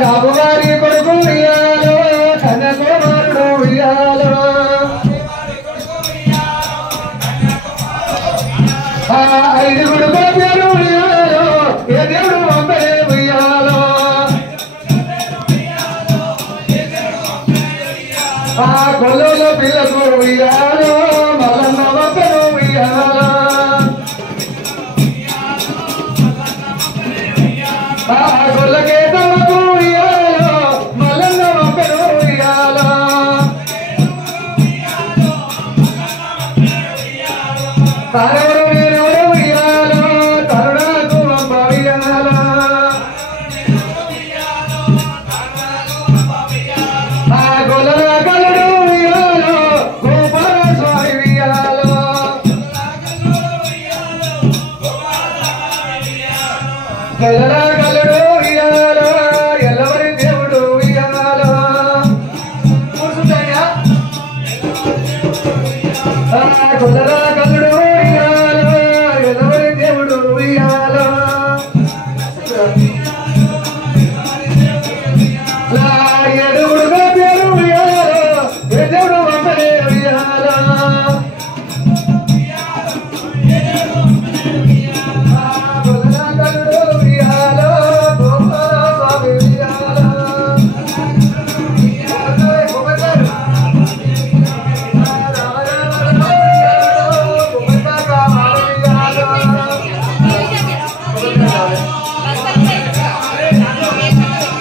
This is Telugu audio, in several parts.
కాబుగారి కొడుకు ఉయ్యాలో కన్యాకుమారుడు ఉయ్యాలో ఐదుగురు గోప్యాలు ఉయ్యాలో ఏ దేవుడు వంపలే ఉయ్యాలో కొల్లలో పిల్లకు ఉయ్యాలో మల్లన్న వంపలు ఉయ్యాలో గొల్లకే తమకు ఉయ్యాలో మల్లన్న వంపలు ఉయ్యాలో తారెవరు నేనెవరు ఉయ్యాలో తరుణకు వంప ఉయ్యాలో గొల్లల కలుడు ఉయ్యాలో గోపాల స్వామి ఉయ్యాలో గొల్లల కలుడు ఉయ్యాలో ఎల్లవరి దేవుడు ఉయ్యాలో కూర్చుంటాయా గొల్లల కలుడు ఉయ్యాలో ఎల్లవరి దేవుడు ఉయ్యాలో ఏడుగురు గోప్యాలు ఉయ్యాలో ఏ దేవుడు వంపలే ఉయ్యాలో గొల్లల కలుడు ఉయ్యాలో గోపాల స్వామి ఉయ్యాలో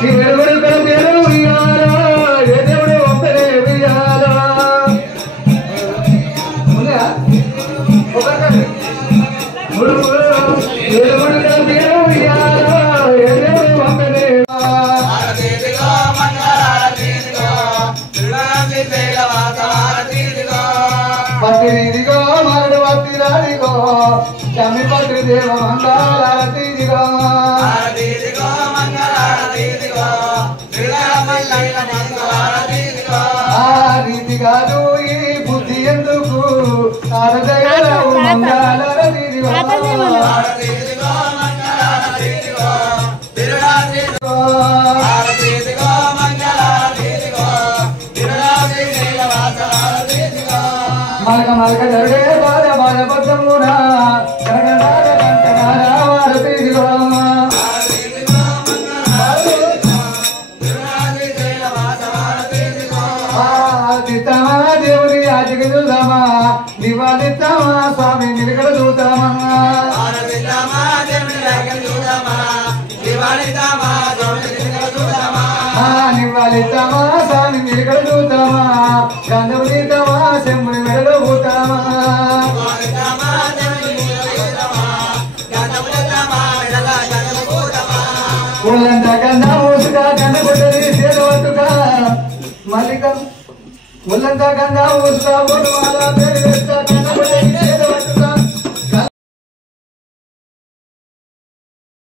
ఏడుగురు గోప్యాలు ఉయ్యాలో ఏ దేవుడు వంపలే ఉయ్యాలో ఏడుగురు గోప్యాలు ఉయ్యాలో ఏ దేవుడు వంపలే పత్రిదిగో మరడు పత్రిరాదిగో చమ్మి పత్రి దేవ మంగళారతిదిగో ఆ రీతి కాదు ఈ బుద్ధి ఎందుకు ఆరదగలవు మంగళారతిదిగో మలక మలక జరుడే బాధ బాధ పద్మూరా జగడాల కంకణాల వారతిదిగో దిత్తమా దేవుని యాచికి చూద్దామా దివాలిత్తమా స్వామి నిలకడ చూద్దామా నివాలిత్తమా స్వామి నిలకడ చూద్దామా గంధము తీద్దామా చెమ్ముని మెడలో పోతామా ఒళ్ళంతా కన్నా మూసుగా కన్న కొట్టది చేదవట్టుగా మల్లిక ఒళ్ళంతా కన్నా మూసుగా ఒళ్ళు మాల పేరు వేస్తా కన్న కొట్టది